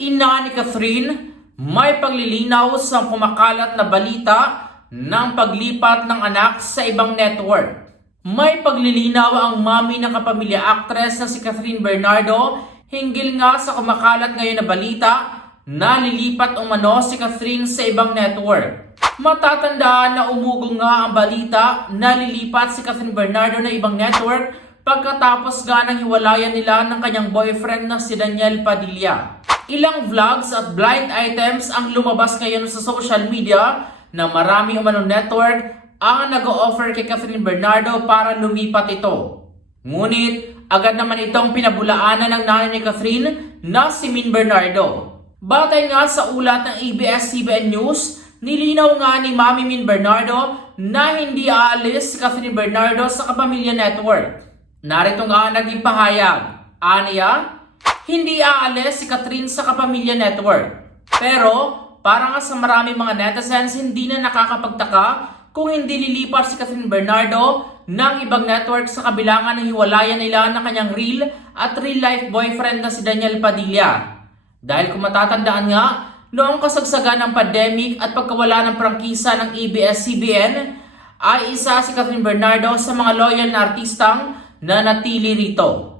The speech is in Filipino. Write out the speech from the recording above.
Ina ni Catherine, may paglilinaw sa kumakalat na balita ng paglipat ng anak sa ibang network. May paglilinaw ang mami ng kapamilya actress na si Catherine Bernardo hinggil nga sa kumakalat ngayon na balita na lilipat umano si Catherine sa ibang network. Matatandaan na umugong nga ang balita na lilipat si Catherine Bernardo na ibang network pagkatapos nga ng hiwalayan nila ng kanyang boyfriend na si Daniel Padilla. Ilang vlogs at blind items ang lumabas ngayon sa social media na marami umanong network ang nag-o-offer kay Catherine Bernardo para lumipat ito. Ngunit agad naman itong pinabulaanan ng nanay ni Catherine na si Min Bernardo. Batay nga sa ulat ng ABS-CBN News, nilinaw nga ni Mami Min Bernardo na hindi aalis si Catherine Bernardo sa Kapamilya Network. Narito nga ang naging pahayag. Aniya, hindi aalis si Catherine sa Kapamilya Network. Pero, para nga sa marami mga netizens, hindi na nakakapagtaka kung hindi lilipat si Catherine Bernardo ng ibang network sa kabilangan ng hiwalayan nila ng kanyang real at real life boyfriend na si Daniel Padilla. Dahil kung matatandaan nga, noong kasagsagan ng pandemic at pagkawala ng prangkisa ng ABS-CBN, ay isa si Catherine Bernardo sa mga loyal na artistang na natili rito.